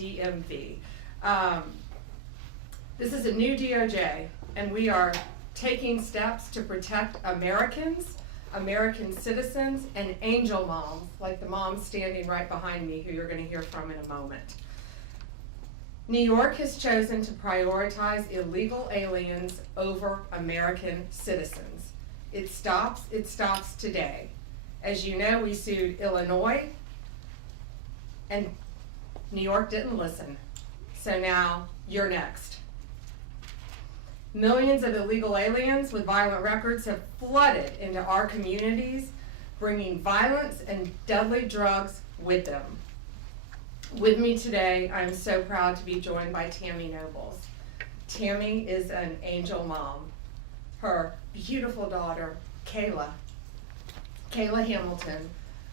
DMV. This is a new DOJ, and we are taking steps to protect Americans, American citizens, and angel moms, like the mom standing right behind me, who you're going to hear from in a moment. New York has chosen to prioritize illegal aliens over American citizens. It stops today. As you know, we sued Illinois, and New York didn't listen. So now you're next. Millions of illegal aliens with violent records have flooded into our communities, bringing violence and deadly drugs with them. With me today, I'm so proud to be joined by Tammy Nobles. Tammy is an angel mom. Her beautiful daughter, Kayla Hamilton,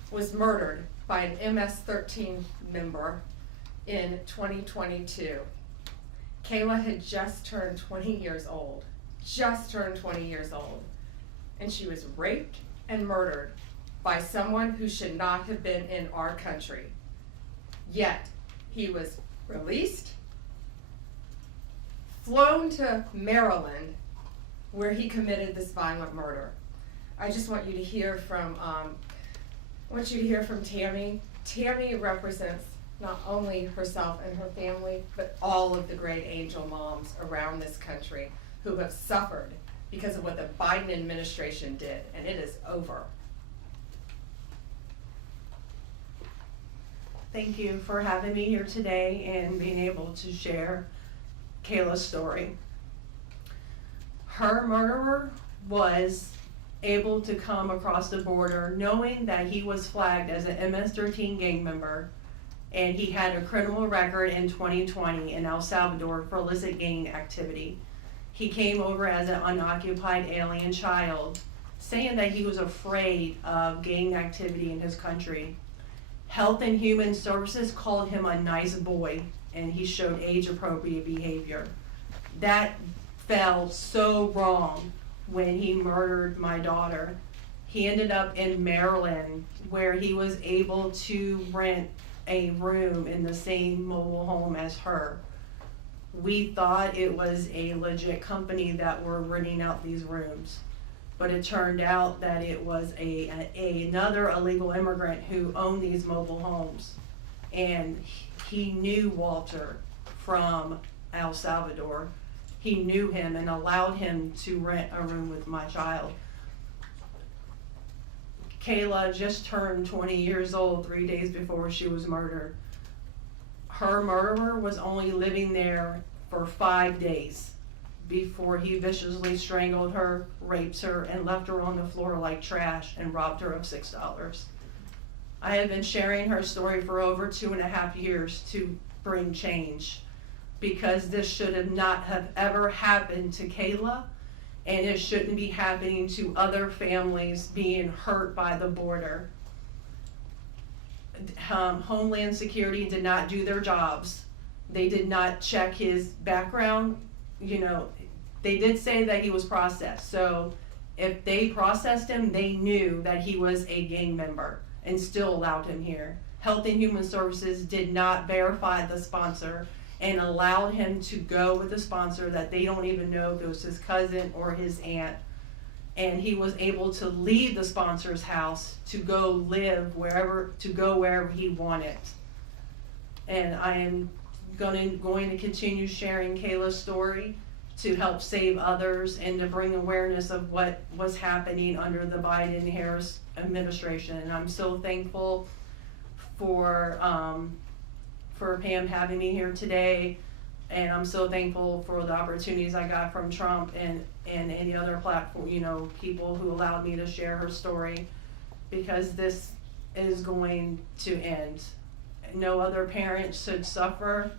was murdered by an MS-13 member in 2022. Kayla had just turned 20 years old, and she was raped and murdered by someone who should not have been in our country. Yet, he was released, flown to Maryland, where he committed this violent murder. I just want you to hear from, Tammy. Tammy represents not only herself and her family, but all of the great angel moms around this country who have suffered because of what the Biden administration did, and it is over. Thank you for having me here today and being able to share Kayla's story. Her murderer was able to come across the border knowing that he was flagged as an MS-13 gang member, and he had a criminal record in 2020 in El Salvador for illicit gang activity. He came over as an unoccupied alien child, saying that he was afraid of gang activity in his country. Health and Human Services called him a nice boy, and he showed age-appropriate behavior. That fell so wrong when he murdered my daughter. He ended up in Maryland, where he was able to rent a room in the same mobile home as her. We thought it was a legit company that were renting out these rooms, but it turned out that it was another illegal immigrant who owned these mobile homes, and he knew Walter from El Salvador. He knew him and allowed him to rent a room with my child. Kayla just turned 20 years old 3 days before she was murdered. Her murderer was only living there for 5 days before he viciously strangled her, raped her, and left her on the floor like trash and robbed her of $6. I have been sharing her story for over 2.5 years to bring change, because this should have not have ever happened to Kayla, and it shouldn't be happening to other families being hurt by the border. Homeland Security did not do their jobs. They did not check his background. You know, they did say that he was processed. So if they processed him, they knew that he was a gang member and still allowed him here. Health and Human Services did not verify the sponsor and allowed him to go with a sponsor that they don't even know if it was his cousin or his aunt. And he was able to leave the sponsor's house to go live wherever he wanted. And I am going to continue sharing Kayla's story to help save others and to bring awareness of what was happening under the Biden-Harris administration. And I'm so thankful for Pam having me here today, and I'm so thankful for the opportunities I got from Trump and any other platform, people who allowed me to share her story, because this is going to end. No other parent should suffer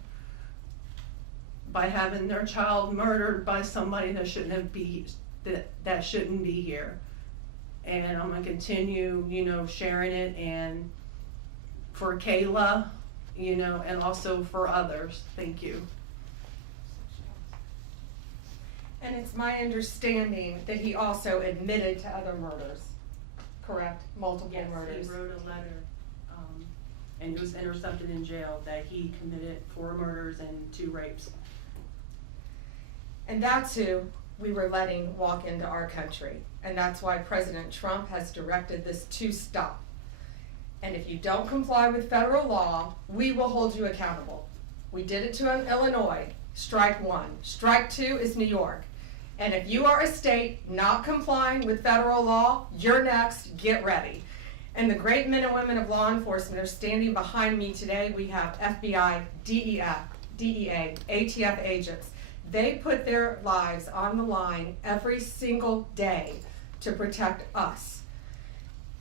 by having their child murdered by somebody that shouldn't be here. And I'm gonna continue, sharing it, and for Kayla, and also for others. Thank you. And it's my understanding that he also admitted to other murders, correct? Multiple murders. He wrote a letter and he was intercepted in jail, that he committed 4 murders and 2 rapes. And that's who we were letting walk into our country. And that's why President Trump has directed this to stop. And if you don't comply with federal law, we will hold you accountable. We did it to Illinois, strike 1. Strike 2 is New York. And if you are a state not complying with federal law, you're next, get ready. And the great men and women of law enforcement are standing behind me today. We have FBI, DEA, ATF agents. They put their lives on the line every single day to protect us.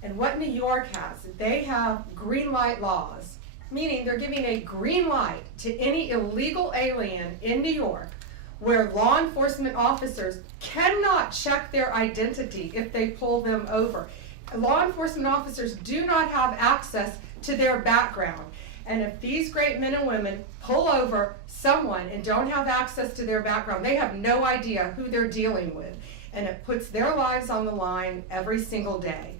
And what New York has, they have green light laws, meaning they're giving a green light to any illegal alien in New York where law enforcement officers cannot check their identity if they pull them over. Law enforcement officers do not have access to their background. And if these great men and women pull over someone and don't have access to their background, they have no idea who they're dealing with. And it puts their lives on the line every single day.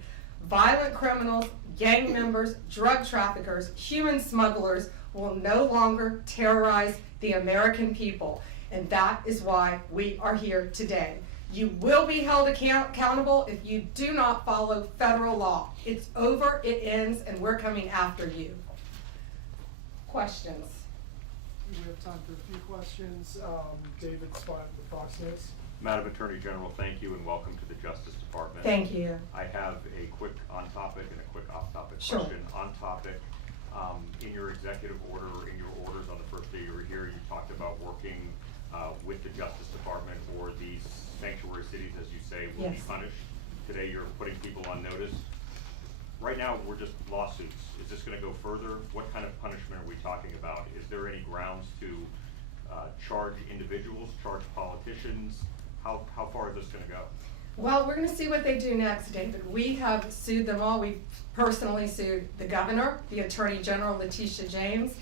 Violent criminals, gang members, drug traffickers, human smugglers will no longer terrorize the American people. And that is why we are here today. You will be held accountable if you do not follow federal law. It's over, it ends, and we're coming after you. Questions? We have time for a few questions. David Spot with Fox News. Madam Attorney General, thank you and welcome to the Justice Department. Thank you. I have a quick on-topic and a quick off-topic Sure. question. On-topic, in your executive order, or in your orders on the first day you were here, you talked about working with the Justice Department, or these sanctuary cities, as you say, will be Yes. punished. Today you're putting people on notice. Right now, we're just lawsuits. Is this gonna go further? What kind of punishment are we talking about? Is there any grounds to charge individuals, charge politicians? How far is this gonna go? Well, we're gonna see what they do next, David. We have sued them all. We've personally sued the governor, the Attorney General, Letitia James,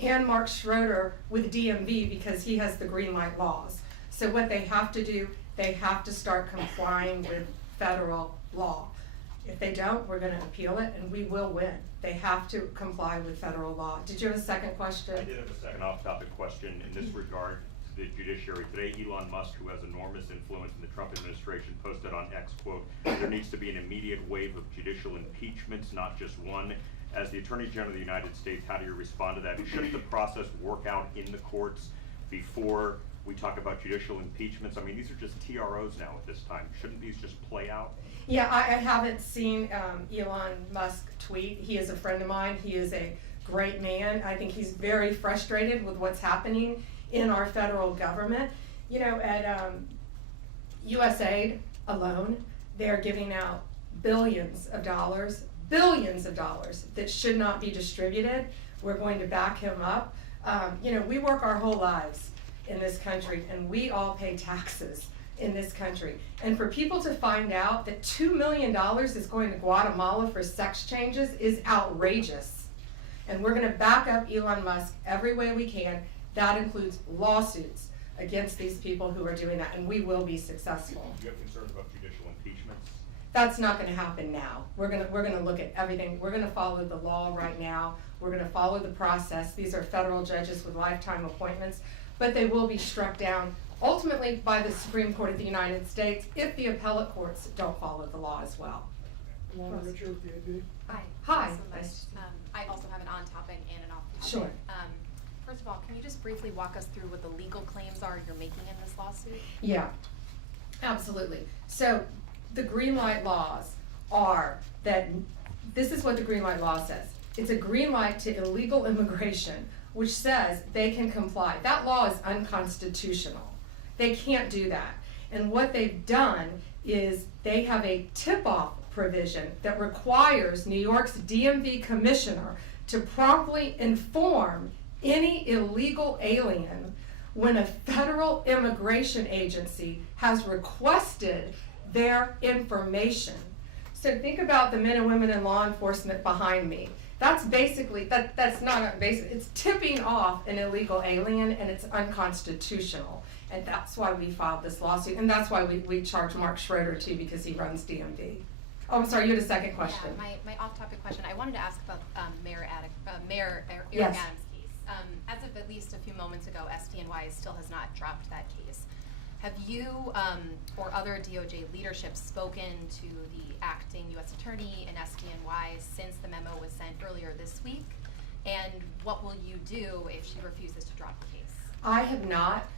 and Mark Schroeder with DMV because he has the green light laws. So what they have to do, they have to start complying with federal law. If they don't, we're gonna appeal it and we will win. They have to comply with federal law. Did you have a second question? I did have a second off-topic question in this regard to the judiciary. Today, Elon Musk, who has enormous influence in the Trump administration, posted on X, quote, "There needs to be an immediate wave of judicial impeachments, not just one." As the Attorney General of the United States, how do you respond to that? Shouldn't the process work out in the courts before we talk about judicial impeachments? I mean, these are just TROs now at this time. Shouldn't these just play out? Yeah, I haven't seen Elon Musk tweet. He is a friend of mine. He is a great man. I think he's very frustrated with what's happening in our federal government. You know, at USAID alone, they're giving out billions of dollars that should not be distributed. We're going to back him up. You know, we work our whole lives in this country and we all pay taxes in this country. And for people to find out that $2 million is going to Guatemala for sex changes is outrageous. And we're gonna back up Elon Musk every way we can. That includes lawsuits against these people who are doing that, and we will be successful. Do you have concerns about judicial impeachments? That's not gonna happen now. We're gonna look at everything. We're gonna follow the law right now. We're gonna follow the process. These are federal judges with lifetime appointments, but they will be struck down ultimately by the Supreme Court of the United States if the appellate courts don't follow the law as well. Lana Richard with the AP. Hi. Hi. Thanks so much. Nice to see you. I also have an on-topic and an off-topic. Sure. First of all, can you just briefly walk us through what the legal claims are you're making in this lawsuit? Yeah, absolutely. So the green light laws are that, this is what the green light law says. It's a green light to illegal immigration, which says they can comply. That law is unconstitutional. They can't do that. And what they've done is they have a tip-off provision that requires New York's DMV commissioner to promptly inform any illegal alien when a federal immigration agency has requested their information. So think about the men and women in law enforcement behind me. That's basically, that's not basic, it's tipping off an illegal alien and it's unconstitutional. And that's why we filed this lawsuit, and that's why we charge Mark Schroeder too, because he runs DMV. Oh, I'm sorry, you had a second question. Yeah, my off-topic question. I wanted to ask about Mayor Eric Yes. Adams' case. As of at least a few moments ago, SDNY still has not dropped that case. Have you or other DOJ leadership spoken to the acting U.S. Attorney in SDNY since the memo was sent earlier this week? And what will you do if she refuses to drop the case? I have not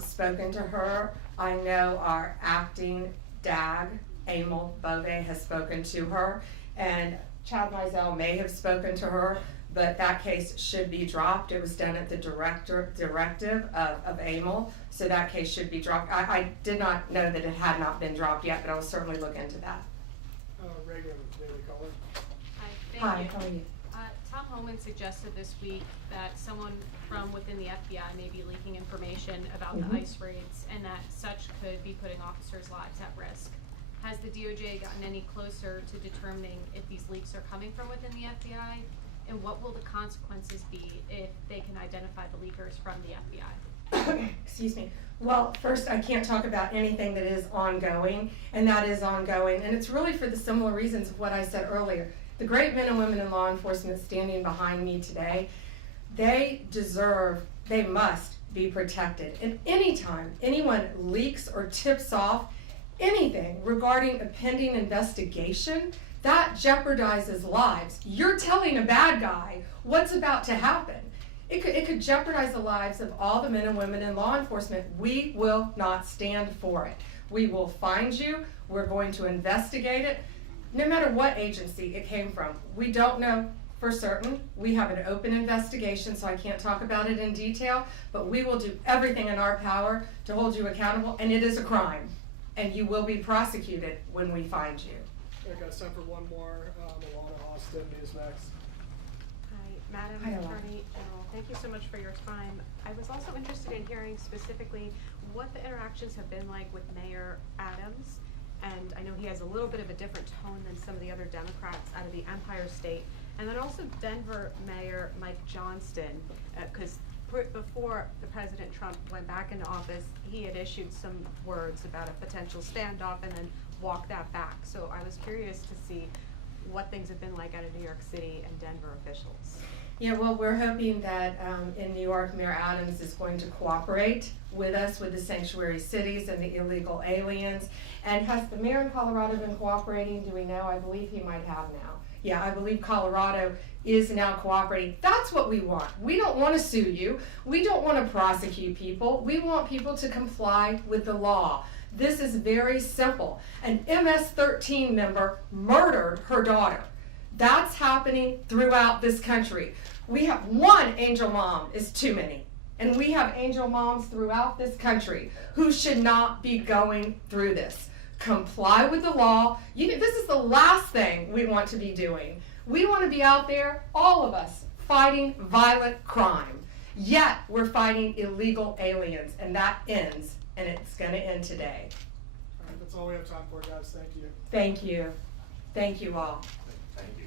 spoken to her. I know our acting DAG, Emil Bove, has spoken to her, and Chad Mizell may have spoken to her, but that case should be dropped. It was done at the directive of Emil, so that case should be dropped. I did not know that it had not been dropped yet, but I will certainly look into that. Reagan, Daily Caller. Hi, Thank how are you? Tom Homan suggested this week that someone from within the FBI may be leaking information about the ICE raids and that such could be putting officers' lives at risk. Has the DOJ gotten any closer to determining if these leaks are coming from within the FBI? And what will the consequences be if they can identify the leakers from the FBI? Excuse me. Well, first, I can't talk about anything that is ongoing, and that is ongoing. And it's really for the similar reasons of what I said earlier. The great men and women in law enforcement standing behind me today, they must be protected. And anytime anyone leaks or tips off anything regarding a pending investigation, that jeopardizes lives. You're telling a bad guy what's about to happen. It could jeopardize the lives of all the men and women in law enforcement. We will not stand for it. We will find you. We're going to investigate it, no matter what agency it came from. We don't know for certain. We have an open investigation, so I can't talk about it in detail, but we will do everything in our power to hold you accountable, and it is a crime, and you will be prosecuted when we find you. I got time for one more. Alana Austin, Newsmax. Hi, Madam Hi, Alana. Attorney General. Thank you so much for your time. I was also interested in hearing specifically what the interactions have been like with Mayor Adams. And I know he has a little bit of a different tone than some of the other Democrats out of the Empire State. And then also Denver Mayor Mike Johnston, because before the President Trump went back into office, he had issued some words about a potential standoff and then walked that back. So I was curious to see what things have been like out of New York City and Denver officials. Yeah, well, we're hoping that in New York, Mayor Adams is going to cooperate with us with the sanctuary cities and the illegal aliens. And has the mayor in Colorado been cooperating? Do we know? I believe he might have now. Yeah, I believe Colorado is now cooperating. That's what we want. We don't want to sue you. We don't want to prosecute people. We want people to comply with the law. This is very simple. An MS-13 member murdered her daughter. That's happening throughout this country. We have one angel mom is too many. And we have angel moms throughout this country who should not be going through this. Comply with the law. This is the last thing we want to be doing. We want to be out there, all of us, fighting violent crime. Yet we're fighting illegal aliens, and that ends, and it's going to end today. All right, that's all we have time for, guys. Thank you. Thank you. Thank you all. Thank you.